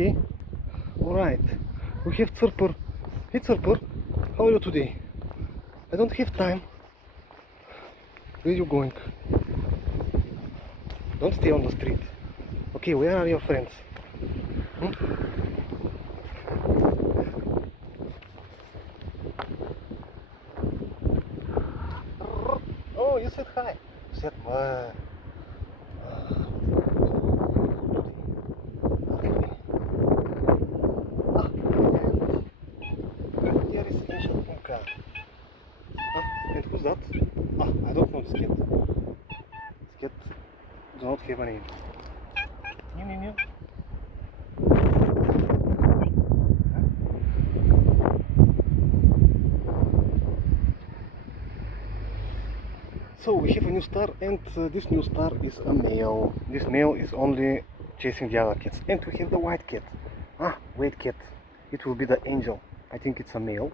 Okay. Alright. We have Cyr-Pyr. Hey Cyr-Pyr, how are you today? I don't have time. Where are you going? Don't stay on the street. Okay, where are your friends? Hmm? Oh, you said hi. You said what? And here is Ancient Pumka. And who's that? I don't know this cat. This cat does not have a name. Meow, meow, meow. So we have a new star, and this new star is a male. This male is only chasing the other cats. And we have the white cat. White cat. It will be the angel. I think it's a male.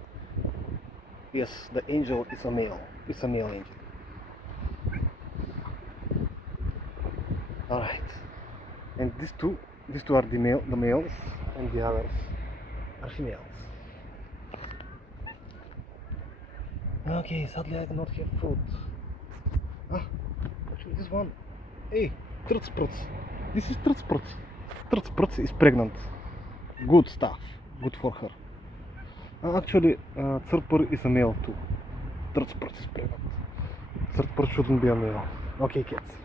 Yes, the angel is a male. It's a male angel. Alright. And these two are the males, and the others are females. Okay, sadly I do not have food. Actually this one. Hey, Tryc-Pryc. This is Tryc-Pryc. Tryc-Pryc is pregnant. Good stuff. Good for her. Actually, Cyr-Pyr is a male too. Tryc-Pryc is pregnant. Cyr-Pyr shouldn't be a male. Okay, kids.